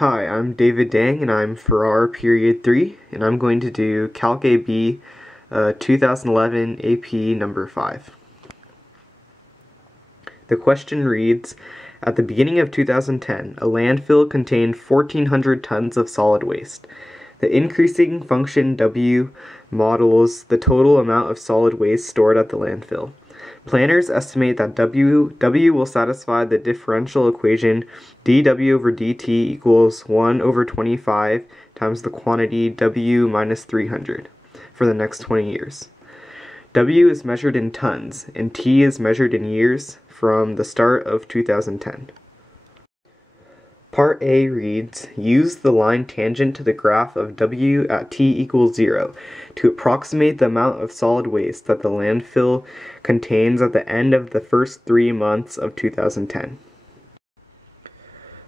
Hi, I'm David Dang, and I'm Farrar Period 3, and I'm going to do Calc AB 2011 AP number 5. The question reads, at the beginning of 2010, a landfill contained 1,400 tons of solid waste. The increasing function W models the total amount of solid waste stored at the landfill. Planners estimate that W will satisfy the differential equation dW over dt equals 1 over 25 times the quantity W minus 300 for the next 20 years. W is measured in tons, and T is measured in years from the start of 2010. Part A reads, use the line tangent to the graph of W at T equals 0 to approximate the amount of solid waste that the landfill contains at the end of the first 3 months of 2010.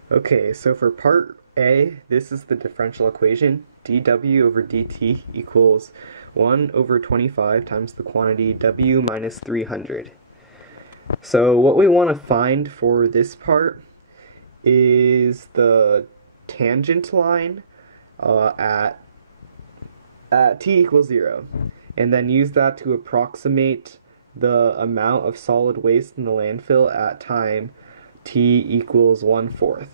Okay, so for part A, this is the differential equation. dW over dt equals 1 over 25 times the quantity W minus 300. So what we want to find for this part is the tangent line at T equals 0, and then use that to approximate the amount of solid waste in the landfill at time T equals 1/4.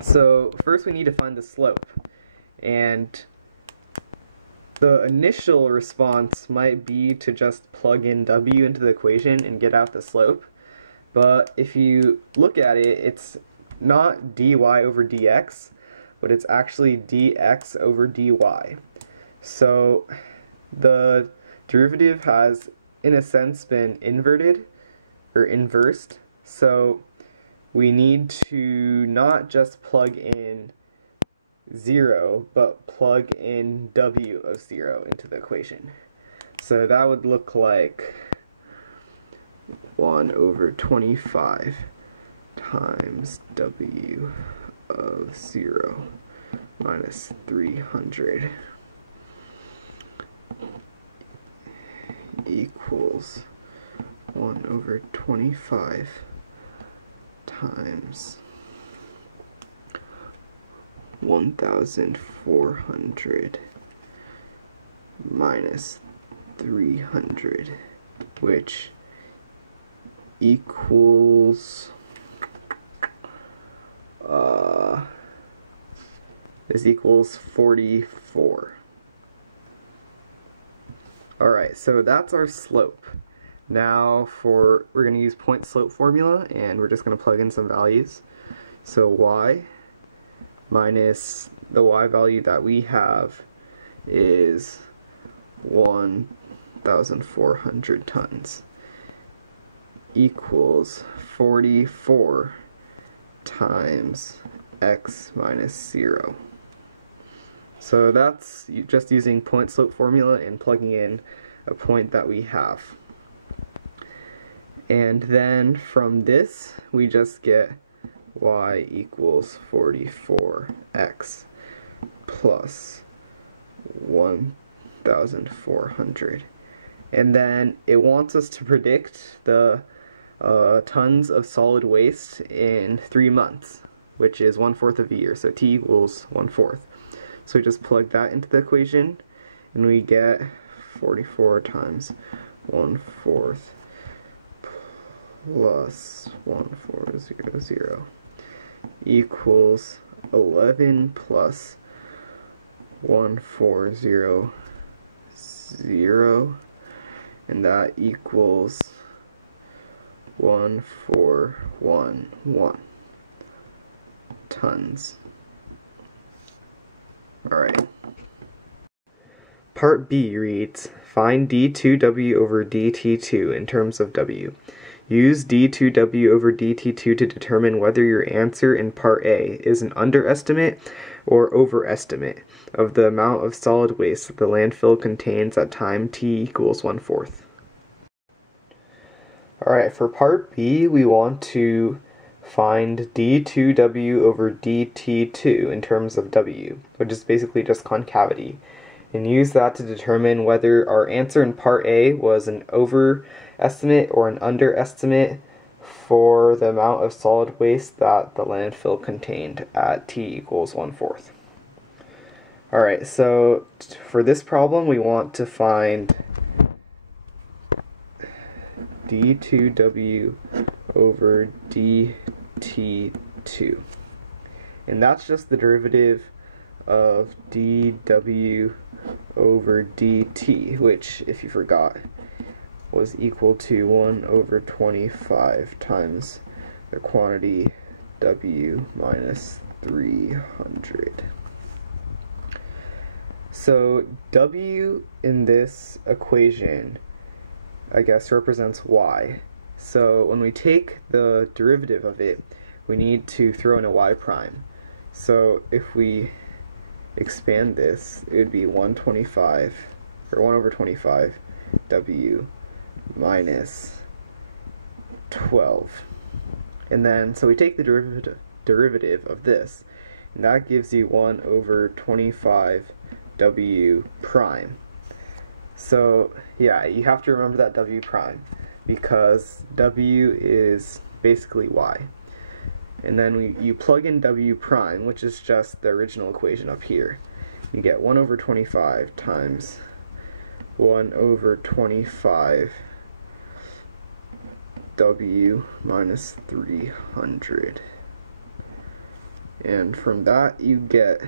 So first we need to find the slope, and the initial response might be to just plug in W into the equation and get out the slope. But if you look at it, it's not dy over dx, but it's actually dx over dy. So the derivative has, in a sense, been inverted or inversed. So we need to not just plug in 0, but plug in W of 0 into the equation. So that would look like 1 over 25 times W of 0 minus 300 equals 1 over 25 times 1,400 minus 300, which equals this equals 44. Alright, so that's our slope. Now we're going to use point slope formula, and we're just going to plug in some values. So y minus the y value that we have is 1,400 tons equals 44 times x minus 0. So that's just using point slope formula and plugging in a point that we have. And then from this we just get y equals 44x plus 1,400. And then it wants us to predict the tons of solid waste in 3 months, which is 1/4 of a year, so T equals 1/4. So we just plug that into the equation, and we get 44 times 1/4 plus 1400 equals 11 plus 1400, and that equals 1411 tons. Alright. Part B reads, find d2w over dt2 in terms of w. Use d2w over dt2 to determine whether your answer in part A is an underestimate or overestimate of the amount of solid waste that the landfill contains at time T equals 1/4. Alright, for part B, we want to find d2w over dt2 in terms of w, which is basically just concavity, and use that to determine whether our answer in part A was an overestimate or an underestimate for the amount of solid waste that the landfill contained at t equals 1/4. Alright, so for this problem we want to find d2w over dt2. And that's just the derivative of dw over dt, which, if you forgot, was equal to 1 over 25 times the quantity w minus 300. So w in this equation, I guess, represents y. So when we take the derivative of it, we need to throw in a y prime. So if we expand this, it would be 125, or 1 over 25 w minus 12. And then, so we take the derivative of this, and that gives you 1 over 25 w prime. So yeah, you have to remember that w prime, because w is basically y. And then you plug in w prime, which is just the original equation up here. You get 1 over 25 times 1 over 25 w minus 300. And from that you get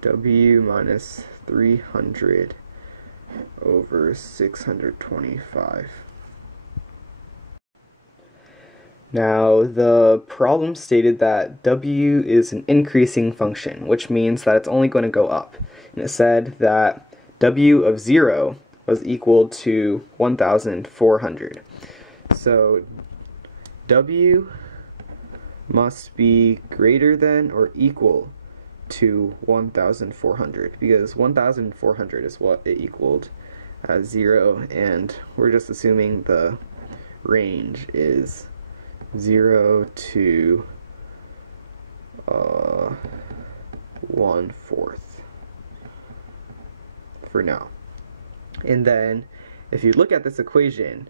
w minus 300 over 625. Now, the problem stated that w is an increasing function, which means that it's only going to go up. And it said that w of 0 was equal to 1,400. So w must be greater than or equal to 1,400, because 1,400 is what it equaled at 0, and we're just assuming the range is 0 to 1/4 for now. And then if you look at this equation,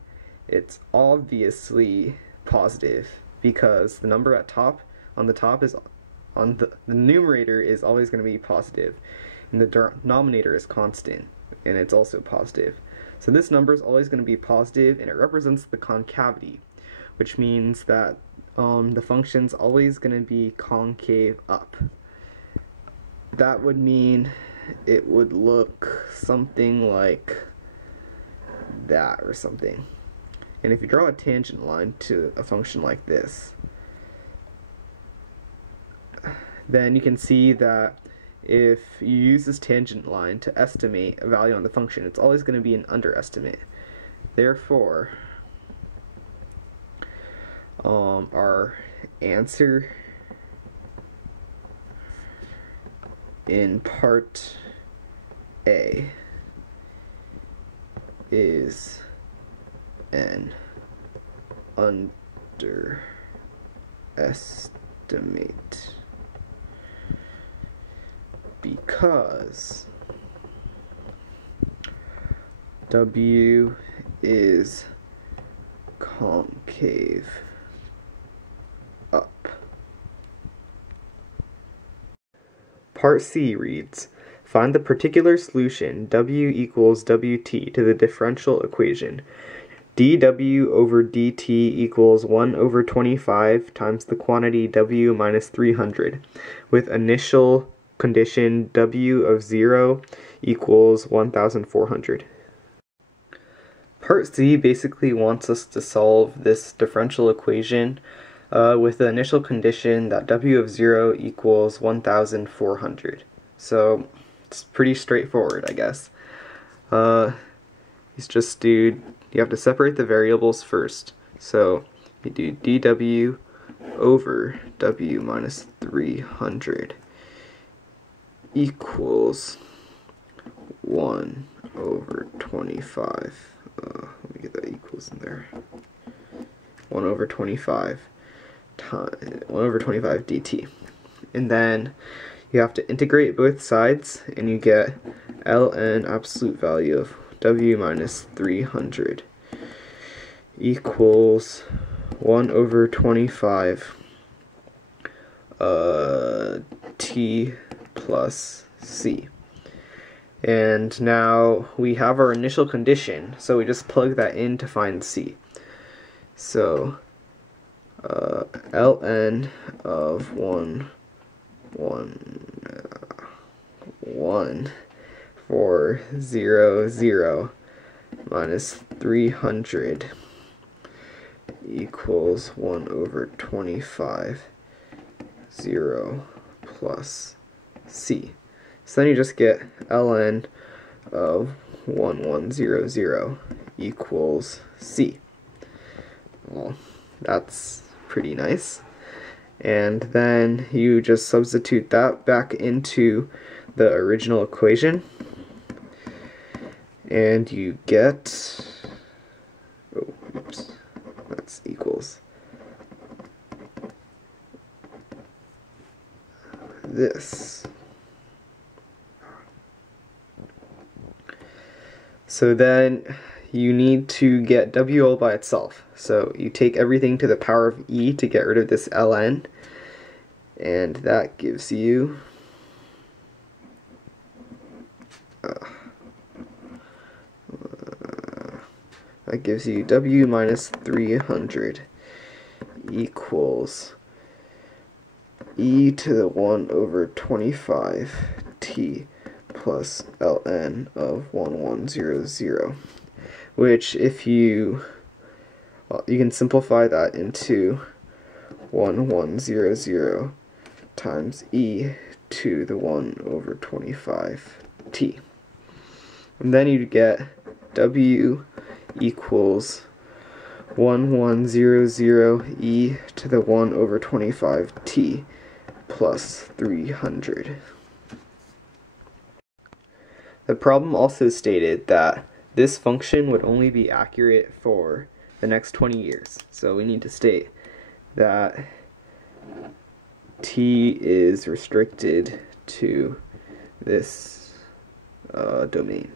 it's obviously positive, because the number at on the top is the numerator is always going to be positive, and the denominator is constant, and it's also positive. So this number is always going to be positive, and it represents the concavity, which means that the function's always going to be concave up. That would mean it would look something like that or something. And if you draw a tangent line to a function like this, then you can see that if you use this tangent line to estimate a value on the function, it's always going to be an underestimate. Therefore, our answer in part A is an underestimate, because w is concave up. Part C reads, find the particular solution w equals wt to the differential equation dw over dt equals 1 over 25 times the quantity w minus 300, with initial condition w of 0 equals 1,400. Part C basically wants us to solve this differential equation with the initial condition that w of 0 equals 1,400. So it's pretty straightforward, I guess. You have to separate the variables first. So you do dw over w minus 300 equals 1 over 25. Let me get that equals in there. 1 over 25 dt. And then you have to integrate both sides, and you get ln absolute value of w minus 300 equals 1 over 25 t plus c. And now we have our initial condition, so we just plug that in to find c. So ln of 1 for 0 0 minus 300 equals 1 over 25 0 plus c. So then you just get ln of 1100 equals c. Well, that's pretty nice. And then you just substitute that back into the original equation, and you get, oh, oops, that's equals this. So then you need to get W all by itself. So you take everything to the power of e to get rid of this ln, and that gives you W minus 300 equals e to the 1 over 25 t plus ln of 1100, which if you can simplify that into 1100 times e to the 1 over 25 t. And then you get W equals 1100 e to the 1 over 25 t plus 300. The problem also stated that this function would only be accurate for the next 20 years. So we need to state that t is restricted to this domain.